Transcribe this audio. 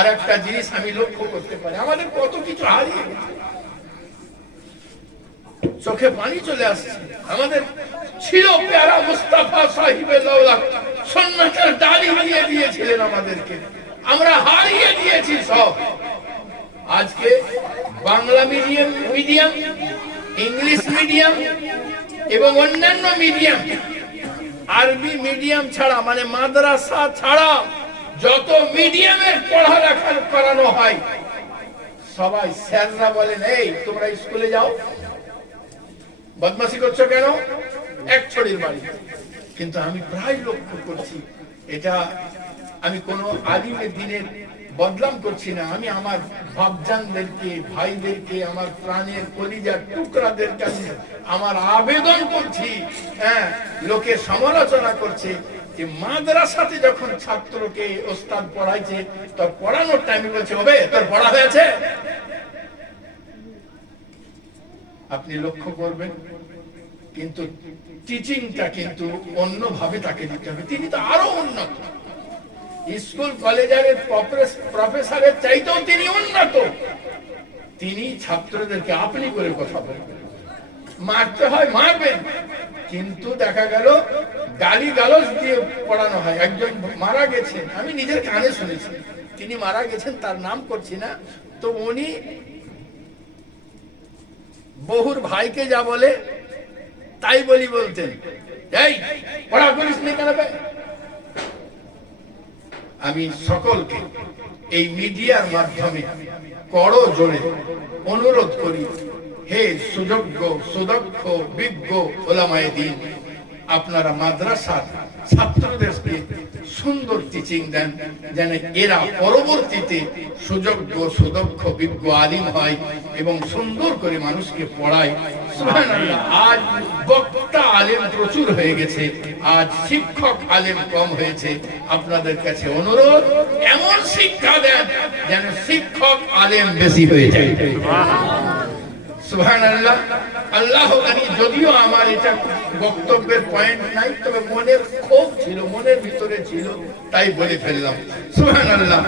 আর একটা জিনিস আমি লক্ষ্য করতে পারি। আমাদের কত কিছু হারিয়ে চোখে পানি চলে আসছে। আমাদের ছিল পেয়ারা মুস্তাফা সাহিবের দৌলা সন্ন্যাসের ডালি দিয়ে দিয়েছিলেন আমাদেরকে। আমরা হারিয়ে দিয়েছি সব। আজকে Bangla medium medium, English medium এবং অন্যান্য মিডিয়াম। আরবি মিডিয়াম ছাড়া মানে মাদ্রাসা ছাড়া যত মিডিয়ামের পড়ালেখা করানো হয়, সবাই স্যাররা বলেন, এই, তোমরা স্কুলে যাও। বদমাসি করছ কেন? এক ছড়ির বাড়ি। কিন্তু আমি প্রায় লক্ষ্য করছি, এটা আমি কোনো আলিমের দিনের বদলাম করছি না। আমি আমার বাপজানদেরকে ভাইদেরকে, আমার প্রাণের কলিজার টুকরাদেরকে আমি আমার আবেদন করছি। হ্যাঁ লোকে সমালোচনা করছে। যে মাদ্রাসাতে যখন ছাত্রকে ওস্তাদ পড়াইছে, তোর পড়ানোর টাইমে বলছে হবে তোর পড়া হয়েছে? আপনি লক্ষ্য করবেন, কিন্তু টিচিংটা কিন্তু অন্যভাবে তাকে দিতে হবে। তিনি তো আরও উন্নত। স্কুল কলেজের প্রফেসরের চাইতেও তিনি উন্নত। তিনি ছাত্রদেরকে আপনি করে কথা বলবেন। মারতে হয়, মারবেন। কিন্তু দেখা গেল গালি গালজ দিয়ে পড়ানো হয়। একজন মারা গেছেন আমি নিজের কানে শুনেছি। তিনি মারা গেছেন, তার নাম করছি না। তো উনি বহুর ভাইকে যা বলে, তাই বলি বলতেন। এই, পড়া করিস নি কেন আমি সকলকে এই মিডিয়ার মাধ্যমে করো জোরে অনুরোধ করি। হে সুযোগ্য, সুদক্ষ, বিজ্ঞ ওলামায় দিন। আপনারা মাদ্রাসার ছাত্রদেরকে সুন্দর টিচিং দেন, যেন এরা পরবর্তীতে সুযোগ্য, সুদক্ষ, বিজ্ঞ আলিম হয় এবং সুন্দর করে মানুষকে পড়ায়। আজ বক্তা আলেম প্রচুর হয়ে গেছে, আজ শিক্ষক আলেম কম হয়েছে। আপনাদের কাছে অনুরোধ, এমন শিক্ষা দেন যেন শিক্ষক আলেম বেশি হয়ে যায়। সুহান আল্লাহ আল্লাহ যদিও আমার এটা বক্তব্যের পয়েন্ট নাই, তবে মনের ছিল, মনের ভিতরে ছিল, তাই বলে ফেললাম। সুহান আল্লাহ